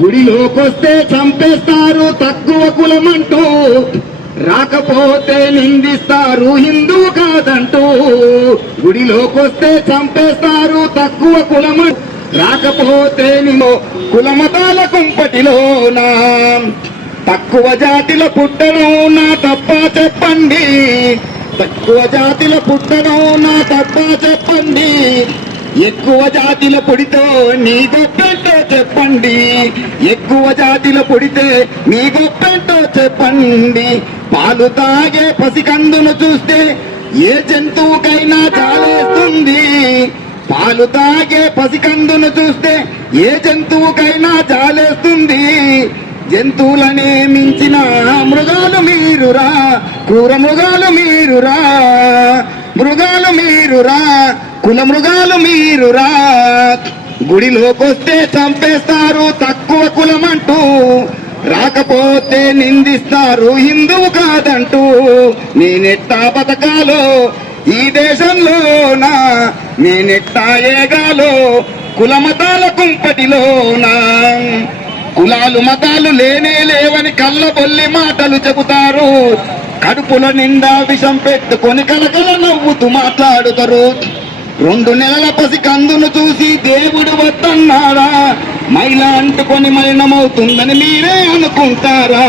గుడిలోకొస్తే చంపేస్తారు తక్కువ కులమంటూ, రాకపోతే నిందిస్తారు హిందూ కాదంటూ. గుడిలోకొస్తే చంపేస్తారు తక్కువ కులమంటూ, రాకపోతే కులమతాల కుంపటిలోనా. తక్కువ జాతిల పుట్టను నా తప్ప చెప్పండి, తక్కువ జాతిల పుట్టను నా తప్ప చెప్పండి. ఎక్కువ జాతిల పుడితే నీ గొప్పేంటో చెప్పండి, ఎక్కువ జాతిల పుడితే నీ గొప్పేంటో చెప్పండి. పాలు తాగే పసికందును చూస్తే ఏ జంతువుకైనా జాలేస్తుంది, పాలు తాగే పసికందును చూస్తే ఏ జంతువుకైనా జాలేస్తుంది. జంతువులనే మించిన మృగాలు మీరురా, క్రూర మృగాలు మీరురా, మృగాలు మీరురా, కుల మృగాలు మీరురా. గుడిలోకొస్తే చంపేస్తారు తక్కువ కులమంటూ, రాకపోతే నిందిస్తారు హిందువు కాదంటూ. నేనెట్టా బతకాలో ఈ దేశంలోనా, నేనెట్టా ఏగాలో కులమతాల కుంపటిలోనా. కులాలు మతాలు లేనే లేవని కళ్ళబొల్లి మాటలు చెబుతారు, కడుపుల నిండా విషం పెట్టుకొని కలకల నవ్వుతూ మాట్లాడుతారు. 2 నెలల పసి కందును చూసి దేవుడు వద్దన్నారా, మైల అంటుకొని మలినమవుతుందని మీరే అనుకుంటారా.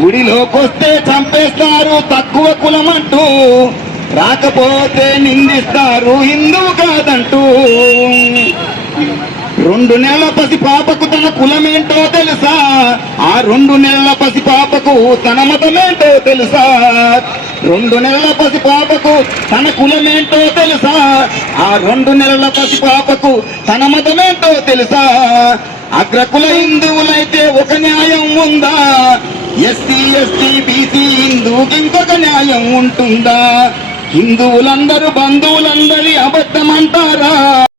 గుడిలోకొస్తే చంపేస్తారు తక్కువ కులమంటూ, రాకపోతే నిందిస్తారు హిందూ కాదంటూ. 2 నెలల పసి పాపకు తన కులమేంటో తెలుసా, ఆ 2 నెలల పసి పాపకు తన మతమేంటో తెలుసా. 2 నెలల పసి పాపకు తన కులమేంటో తెలుసా, ఆ 2 నెలల పసి పాపకు తన మతమేంటో తెలుసా. అగ్రకుల హిందువులైతే ఒక న్యాయం ఉందా, ఎస్సీ ఎస్టీ బీసీ హిందువుకి ఇంకొక న్యాయం ఉంటుందా. హిందువులందరూ బంధువులందరి అబద్ధమంటారా.